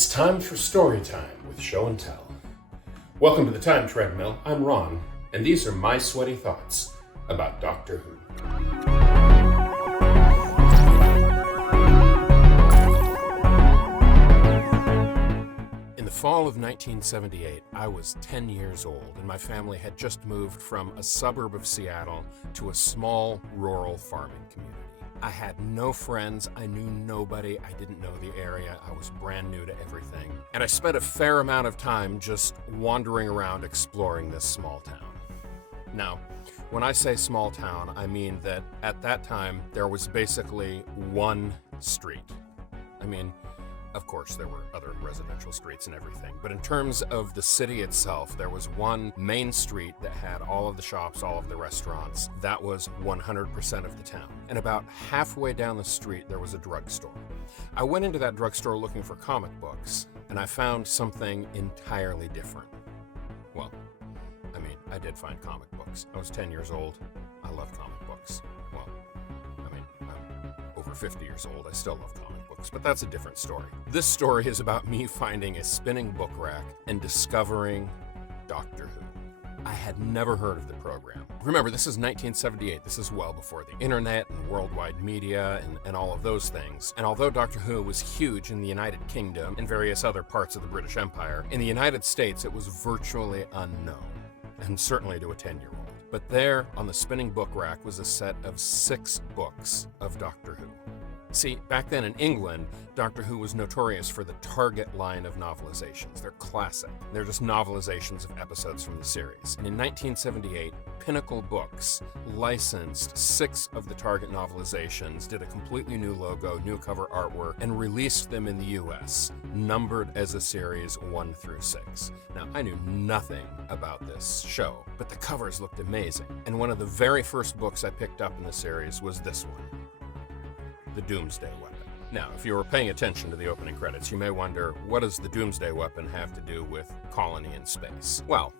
It's time for story time with Show and Tell. Welcome to the Time Treadmill. I'm Ron, and these are my sweaty thoughts about Doctor Who. In the fall of 1978, I was 10 years old, and my family had just moved from a suburb of Seattle to a small rural farming community. I had no friends, I knew nobody, I didn't know the area, I was brand new to everything. And I spent a fair amount of time just wandering around exploring this small town. Now, when I say small town, I mean that at that time there was basically one street. Of course, there were other residential streets and everything, but in terms of the city itself, there was one main street that had all of the shops, all of the restaurants. That was 100% of the town. And about halfway down the street, there was a drugstore. I went into that drugstore looking for comic books, and I found something entirely different. I did find comic books. I was 10 years old. I love comic books. I'm over 50 years old. I still love comic books, but that's a different story. This story is about me finding a spinning book rack and discovering Doctor Who. I had never heard of the program. Remember, this is 1978. This is well before the internet and worldwide media and all of those things. And although Doctor Who was huge in the United Kingdom and various other parts of the British Empire, in the United States it was virtually unknown, and certainly to a 10-year-old. But there, on the spinning book rack, was a set of 6 books of Doctor Who. See, back then in England, Doctor Who was notorious for the Target line of novelizations. They're classic. They're just novelizations of episodes from the series. And in 1978, Pinnacle Books licensed 6 of the Target novelizations, did a completely new logo, new cover artwork, and released them in the US, numbered as a series 1 through 6. Now, I knew nothing about this show, but the covers looked amazing. And one of the very first books I picked up in the series was this one, The Doomsday Weapon. Now, if you were paying attention to the opening credits, you may wonder, what does the Doomsday Weapon have to do with Colony in Space? Well,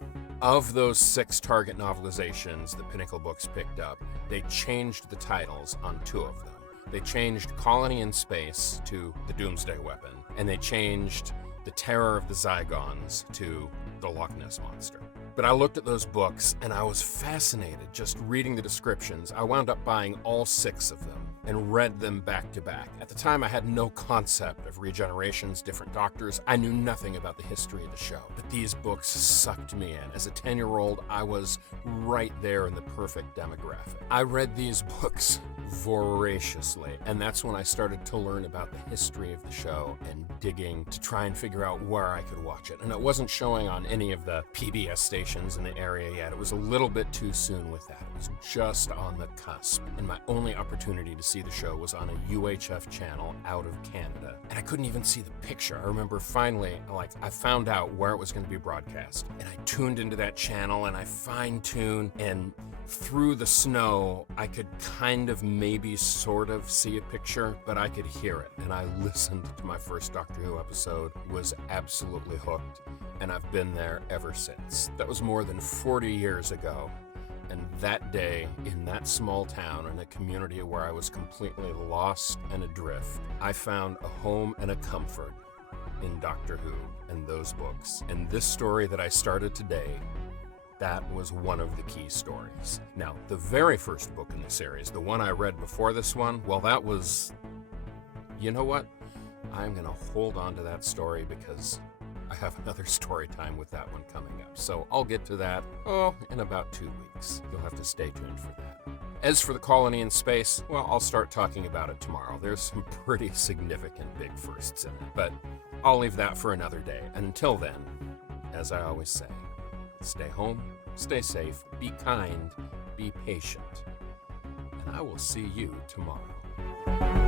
of those 6 Target novelizations that Pinnacle Books picked up, they changed the titles on 2 of them. They changed Colony in Space to The Doomsday Weapon, and they changed The Terror of the Zygons to The Loch Ness Monster. But I looked at those books and I was fascinated just reading the descriptions. I wound up buying all 6 of them and read them back to back. At the time, I had no concept of regenerations, different doctors. I knew nothing about the history of the show. But these books sucked me in. As a 10-year-old, I was right there in the perfect demographic. I read these books voraciously, and that's when I started to learn about the history of the show and digging to try and figure out where I could watch it. And it wasn't showing on any of the PBS stations in the area yet. It was a little bit too soon with that. It was just on the cusp, and my only opportunity to see the show was on a UHF channel out of Canada, and I couldn't even see the picture. I remember finally, I found out where it was going to be broadcast, and I tuned into that channel and I fine-tuned, and through the snow, I could kind of maybe sort of see a picture, but I could hear it. And I listened to my first Doctor Who episode, was absolutely hooked, and I've been there ever since. That was more than 40 years ago. And that day, in that small town, in a community where I was completely lost and adrift, I found a home and a comfort in Doctor Who and those books. And this story that I started today, that was one of the key stories. Now, the very first book in the series, the one I read before this one, well, that was, you know what? I'm going to hold on to that story because I have another story time with that one coming up. So I'll get to that, in about 2 weeks. You'll have to stay tuned for that. As for the Colony in Space, well, I'll start talking about it tomorrow. There's some pretty significant big firsts in it, but I'll leave that for another day. And until then, as I always say, stay home, stay safe, be kind, be patient, and I will see you tomorrow.